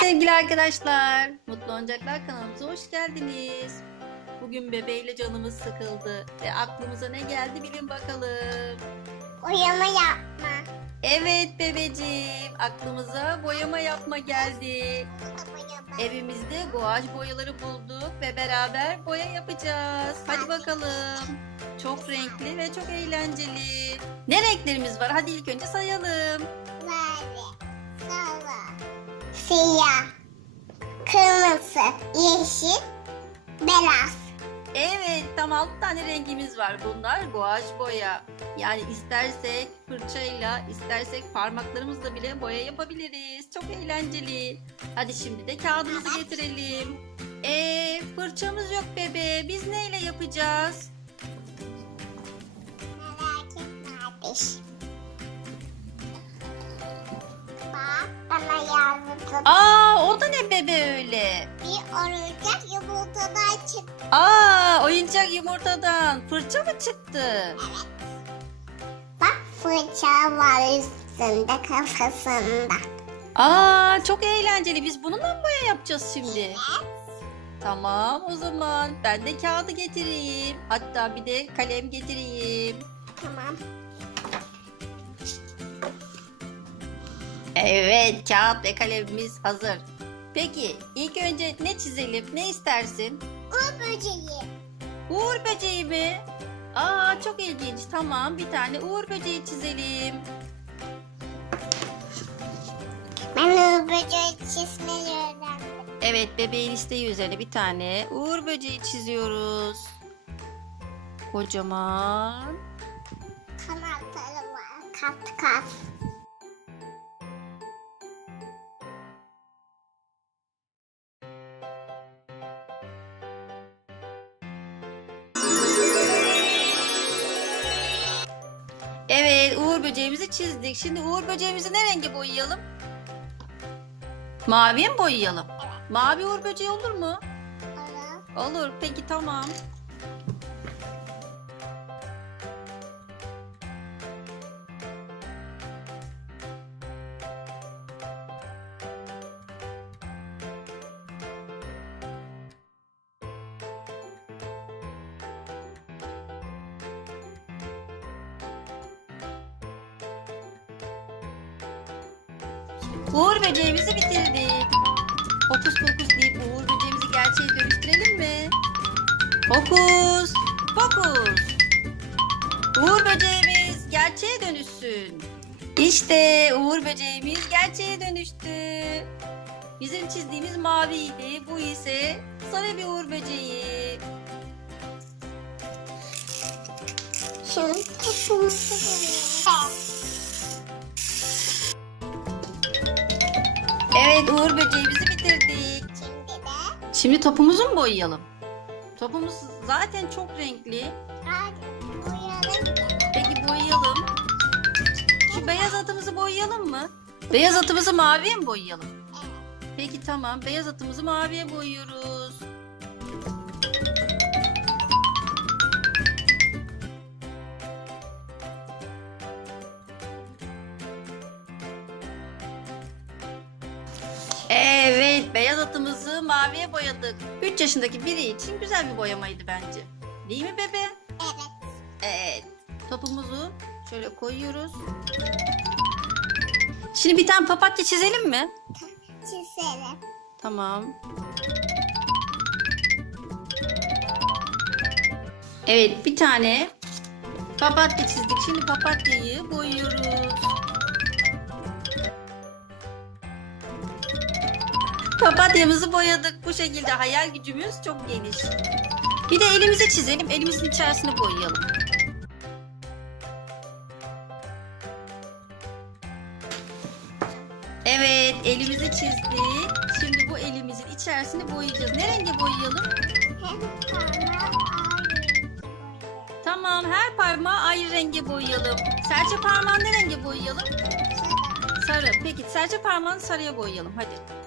sevgili arkadaşlar. Mutlu Oyuncaklar kanalımıza hoş geldiniz. Bugün bebeğiyle canımız sıkıldı. Ve aklımıza ne geldi bilin bakalım. Boyama yapma. Evet bebeciğim aklımıza boyama yapma geldi. Evimizde guaj boyaları bulduk ve beraber boya yapacağız. Hadi bakalım. Çok renkli ve çok eğlenceli. Ne renklerimiz var? Hadi ilk önce sayalım. Siyah, kırmızı, yeşil, beyaz. Evet tam 6 tane rengimiz var. Bunlar guaj boya. Yani istersek fırçayla, istersek parmaklarımızla bile boya yapabiliriz. Çok eğlenceli. Hadi şimdi de kağıdımızı getirelim. Ee, fırçamız yok bebe. Biz neyle yapacağız? Merak etme ateş. Aa, o da ne bebe öyle? Bir oyuncak yumurtadan çıktı. Aa, oyuncak yumurtadan fırça mı çıktı? Bak fırça var üstünde kafasında. Aa, çok eğlenceli. Biz bununla mı boya yapacağız şimdi? Evet. Tamam o zaman ben de kağıdı getireyim. Hatta bir de kalem getireyim. Tamam. Evet kağıt ve kalemimiz hazır. Peki ilk önce ne çizelim? Ne istersin? O böceği. Uğur böceği mi? Aa çok ilginç. Tamam bir tane uğur böceği çizelim. Ben o böceği çizmeyi öğrendim. Evet bebeğin isteği üzerine bir tane uğur böceği çiziyoruz. Kocaman. Kanatları var. Kat kat. Böceğimizi çizdik. Şimdi uğur böceğimizi ne renge boyayalım? Maviye mi boyayalım? Mavi uğur böceği olur mu? Olur. Olur. Peki tamam. Uğur böceğimizi bitirdik. Fokus fokus deyip Uğur böceğimizi gerçeğe dönüştürelim mi? Fokus, fokus. Uğur böceğimiz gerçeğe dönüşsün. İşte Uğur böceğimiz gerçeğe dönüştü. Bizim çizdiğimiz maviydi. Bu ise sarı bir Uğur böceği. Şimdi topumuzu Evet Uğur böceğimizi bitirdik. Şimdi de Şimdi topumuzu mu boyayalım? Topumuz zaten çok renkli. hadi boyayalım. Peki boyayalım. Şu beyaz atımızı boyayalım mı? Beyaz atımızı maviye mi boyayalım? Peki tamam. Beyaz atımızı maviye boyuyoruz. Atımızı maviye boyadık. 3 yaşındaki biri için güzel bir boyamaydı bence. Değil mi bebe? Evet. Evet. Topumuzu şöyle koyuyoruz. Şimdi bir tane papatya çizelim mi? Çizelim. Tamam. Evet bir tane papatya çizdik. Şimdi papatyayı boyuyoruz. Papatyamızı boyadık. Bu şekilde hayal gücümüz çok geniş. Bir de elimizi çizelim. Elimizin içerisini boyayalım. Evet, elimizi çizdik. Şimdi bu elimizin içerisini boyayacağız. Ne renge boyayalım? Tamam, her parmağı ayrı renge boyayalım. Serçe parmağını ne renge boyayalım? Sarı. Peki, serçe parmağını sarıya boyayalım. Hadi.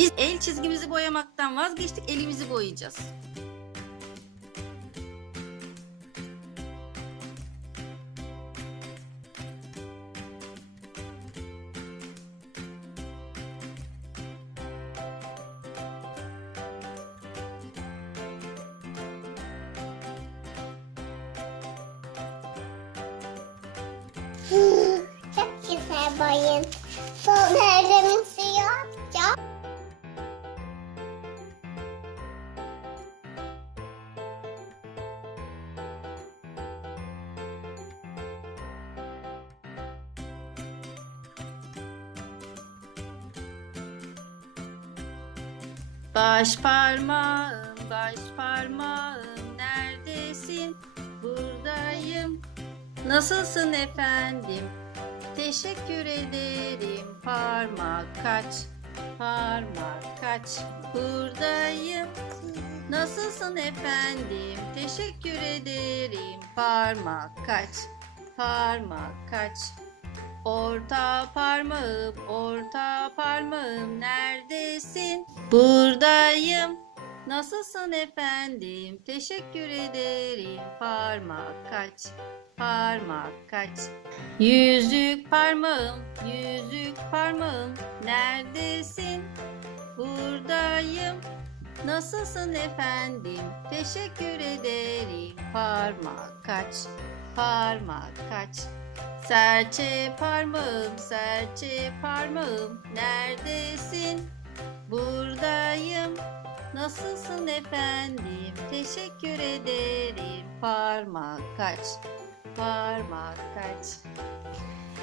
Biz el çizgimizi boyamaktan vazgeçtik, elimizi boyayacağız. Çok güzel bayım. Baş parmağım, baş parmağım neredesin? Buradayım. Nasılsın efendim? Teşekkür ederim. Parmak kaç, parmak kaç. Buradayım. Nasılsın efendim? Teşekkür ederim. Parmak kaç, parmak kaç. Orta parmağım, orta parmağım neredesin? Buradayım. Nasılsın efendim? Teşekkür ederim. Parmak kaç, parmak kaç. Yüzük parmağım, yüzük parmağım neredesin? Buradayım. Nasılsın efendim? Teşekkür ederim. Parmak kaç, parmak kaç. Serçe parmağım, serçe parmağım neredesin? Buradayım. Nasılsın efendim? Teşekkür ederim. Parmak kaç, parmak kaç.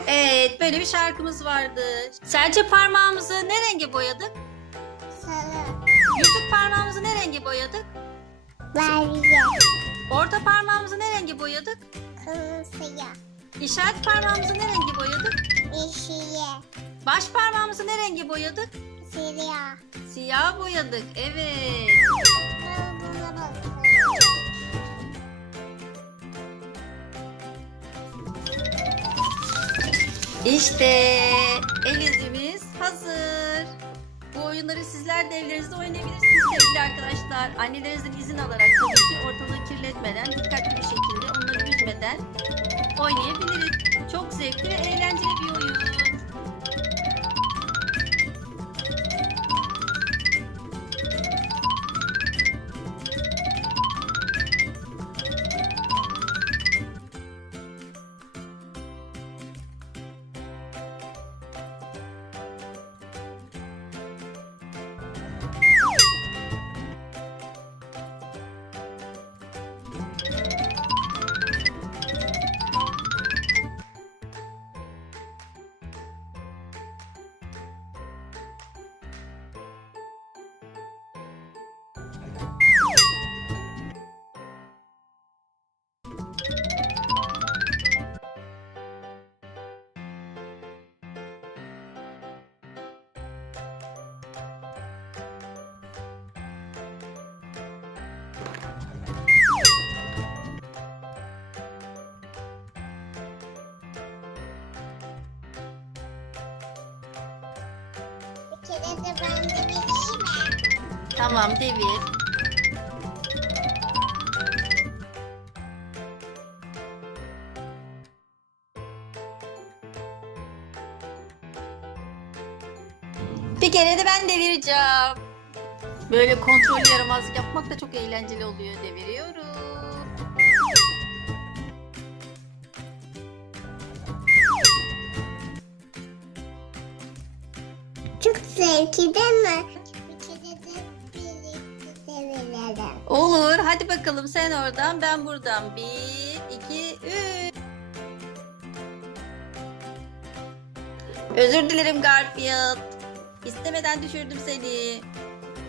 Evet, böyle bir şarkımız vardı. Serçe parmağımızı ne renge boyadık? Sarı. Yüzük parmağımızı ne renge boyadık? Maviye. Orta parmağımızı ne renge boyadık? Kırmızıya. İşaret parmağımızı ne renge boyadık? Yeşile. Baş parmağımızı ne renge boyadık? Siyah. Siyah boyadık. Evet. İşte el yüzümüz hazır. Bu oyunları sizler de evlerinizde oynayabilirsiniz sevgili arkadaşlar. Annelerinizin izin alarak tabii ki ortalığı kirletmeden, dikkatli bir şekilde onları üzmeden oynayabiliriz. Çok zevkli ve eğlenceli bir oyun. Tamam devir. Bir kere de ben devireceğim. Böyle kontrollü yaramazlık yapmak da çok eğlenceli oluyor. Deviriyorum. Çok zevkli değil mi? Bir kere de birlikte devirelim. Olur. Hadi bakalım sen oradan ben buradan. Bir, iki, üç. Özür dilerim Garfield. İstemeden düşürdüm seni.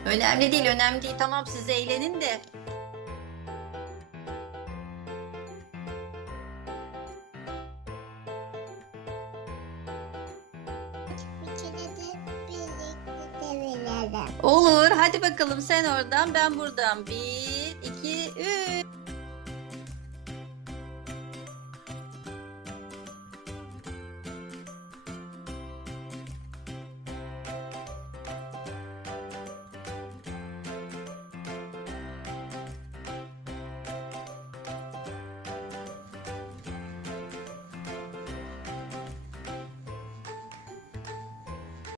Önemli değil, önemli değil. Tamam siz eğlenin de. Olur. Hadi bakalım sen oradan ben buradan. Bir, iki, üç.